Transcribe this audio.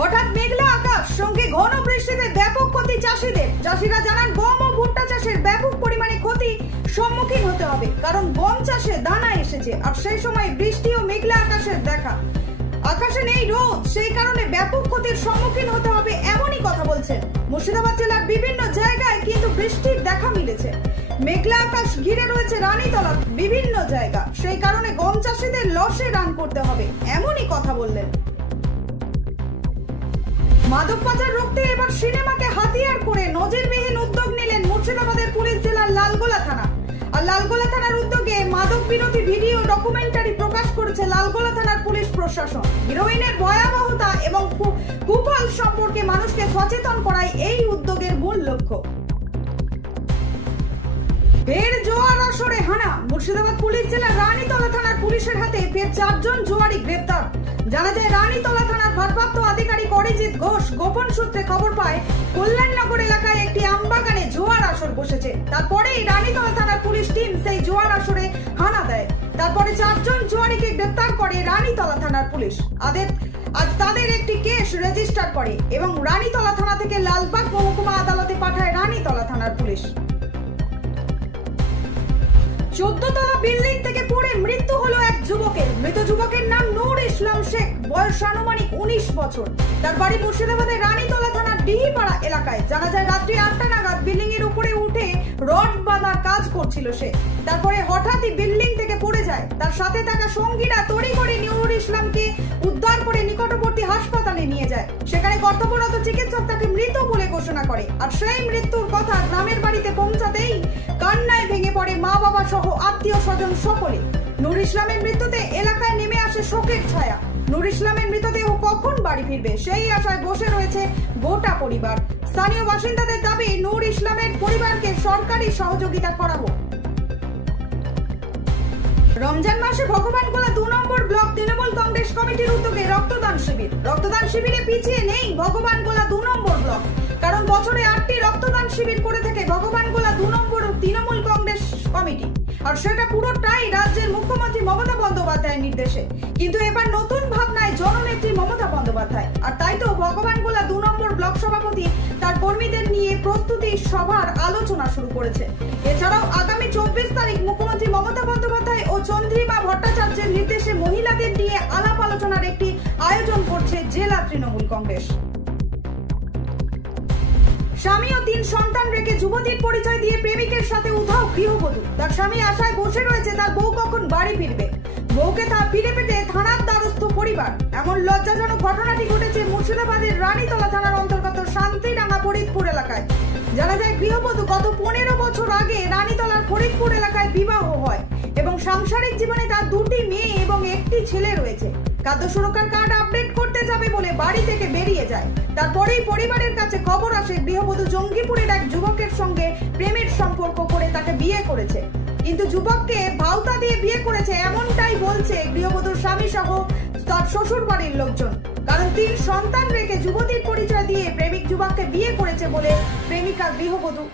হঠাৎ মেঘলা আকাশ সঙ্গে ঘন বৃষ্টিতে ব্যাপক ক্ষতি চাষিদের। চাষিরা জানান গম ও ভুট্টা চাষের ব্যাপক পরিমাণে ক্ষতি সম্মুখীন হতে হবে, কারণ গম চাষে দানা এসেছে আর সেই সময় বৃষ্টি ও মেঘলা আকাশের দেখা। আকাশে নেই রোদ, সেই কারণে ব্যাপক ক্ষতির সম্মুখীন হতে হবে, এমনই কথা বলছেন। মুর্শিদাবাদ জেলার বিভিন্ন জায়গায় কিন্তু বৃষ্টির দেখা মিলেছে। মেঘলা আকাশ ঘিরে রয়েছে রানীতলার বিভিন্ন জায়গা, সেই কারণে গম চাষিদের লসে রান করতে হবে, এমনই কথা বললেন। মাদক পাচার রুখতে এবার সিনেমাকে হাতিয়ার করে নজিরবিহীন উদ্যোগ নিলেন মুর্শিদাবাদের পুলিশ জেলার লালগোলা থানা। আর লালগোলা থানার উদ্যোগে মাদক বিরোধী ভিডিও ডকুমেন্টারি প্রকাশ করেছে লালগোলা থানার পুলিশ প্রশাসন। হিরোইনের ভয়াবহতা এবং কুফল সম্পর্কে মানুষকে সচেতন করাই এই উদ্যোগের মূল লক্ষ্য। ফের জোয়ার আসরে হানা। মুর্শিদাবাদ পুলিশ জেলার রানীতলা থানার পুলিশের হাতে ফের 4 জন জোয়ারি গ্রেপ্তার। জানা যায় রানীতলা থানার ভারপ্রাপ্ত আধিকারিক অরিজিৎ ঘোষ গোপন সূত্রে খবর পায় কল্যাণনগর এলাকায় একটি আমবাগানে জোয়ার আসর বসেছে। তারপরেই রানীতলা থানার পুলিশ টিম সেই জোয়ার আসরে হানা দেয়। তারপরে 4 জন জোয়ারিকে গ্রেপ্তার করে রানীতলা থানার পুলিশ। আজ তাদের একটি কেস রেজিস্টার করে এবং রানীতলা থানা থেকে লালবাগ মহকুমা আদালতে পাঠায় রানীতলা থানার পুলিশ। 14 তলা বিল্ডিং থেকে পড়ে মৃত্যু হলো এক যুবকের। মৃত যুবকের নাম নূর ইসলাম শেখ, বয়স আনুমানিক 19 বছর। তার বাড়ি মুর্শিদাবাদের রানীতলা থানার ডিহিপাড়া এলাকায়। জানা যায় রাত্রি 8টা নাগাদ বিল্ডিং এর উপরে উঠে রড বাঁধার কাজ করছিল সে। তারপরে হঠাৎই বিল্ডিং থেকে পড়ে যায়। তার সাথে থাকা সঙ্গীরা তড়িঘড়ি নূর ইসলামকে উদ্ধার করে নিকটবর্তী হাসপাতালে নিয়ে যায়। সেখানে কর্তব্যরত চিকিৎসক তাকে মৃত বলে ঘোষণা করে। আর সেই মৃত্যুর কথা গ্রামের বাড়িতে পৌঁছাতেই কান্নায় ভেঙে পড়ে মা বাবা সহ আত্মীয় স্বজন সকলে। নূর ইসলামের মৃত্যুতে এলাকায় নেমে আসে শোকের ছায়া। নূর ইসলামের মৃতদেহ কখন বাড়ি ফিরবে সেই আশায় বসে রয়েছে গোটা পরিবার। স্থানীয় বাসিন্দাদের দাবি নূর ইসলামের পরিবারকে সরকারি সহযোগিতা করা হোক। রমজান মাসে ভগবানগোলা 2 নম্বর ব্লক তৃণমূল কংগ্রেস কমিটির উদ্যোগে রক্তদান শিবির। রক্তদান শিবিরে পিছিয়ে নেই ভগবানগোলা 2 নম্বর ব্লক, কারণ বছরে 8টি রক্তদান শিবির করে থাকে ভগবানগোলা 2 নম্বর তৃণমূল কংগ্রেস কমিটি। আর সেটা পুরোটাই রাজ্যের মুখ্যমন্ত্রী মমতা বন্দ্যোপাধ্যায়ের নির্দেশে। কিন্তু এবার নতুন ভাবনায় জননেত্রী মমতা বন্দ্যোপাধ্যায়। আর তাই তো ভগবানগোলা 2 নম্বর ব্লক সভাপতি তার কর্মীদের নিয়ে প্রস্তুতি সভার আলোচনা শুরু করেছে। এছাড়াও আগামী 24 তারিখ মুখ্যমন্ত্রী মমতা বন্দ্যোপাধ্যায় ও চন্দ্রিমা ভট্টাচার্যের নির্দেশে মহিলাদের নিয়ে আলাপ আলোচনার একটি আয়োজন করছে জেলা তৃণমূল কংগ্রেস। স্বামী ও 3 সন্তান রেখে যুবতীর পরিচয় দিয়ে প্রেমিকের সাথে উধাও গৃহবধূ। তার স্বামী আশায় বসে রয়েছে তার বউ কখন বাড়ি ফিরবে। বউকে তা ফিরে পেতে থানার দ্বারস্থ পরিবার। এমন লজ্জাজনক ঘটনাটি ঘটেছে মুর্শিদাবাদের রানীতলা থানার অন্তর্গত শান্তিডাঙ্গা ফরিদপুর এলাকায়। জানা যায় গৃহবধূ গত 15 বছর আগে রানীতলার ফরিদপুর এলাকায় বিবাহ হয় এবং সাংসারিক জীবনে তার 2টি মেয়ে এবং একটি ছেলে রয়েছে। খাদ্য সুরক্ষার কার্ড আপডেট করতে যাবে বলে বাড়ি থেকে বেরিয়ে যায়। তারপরেই পরিবারের কাছে খবর আসে গৃহবধূ জঙ্গিপুরের এক যুবকের সঙ্গে প্রেমের সম্পর্ক করে তাকে বিয়ে করেছে। কিন্তু যুবককে ভাওতা দিয়ে বিয়ে করেছে এমনটাই বলছে গৃহবধূর স্বামী সহ তার শ্বশুর বাড়ির লোকজন। কারণ 3 সন্তান রেখে যুবতীর পরিচয় দিয়ে প্রেমিক যুবককে বিয়ে করেছে বলে প্রেমিকা গৃহবধূ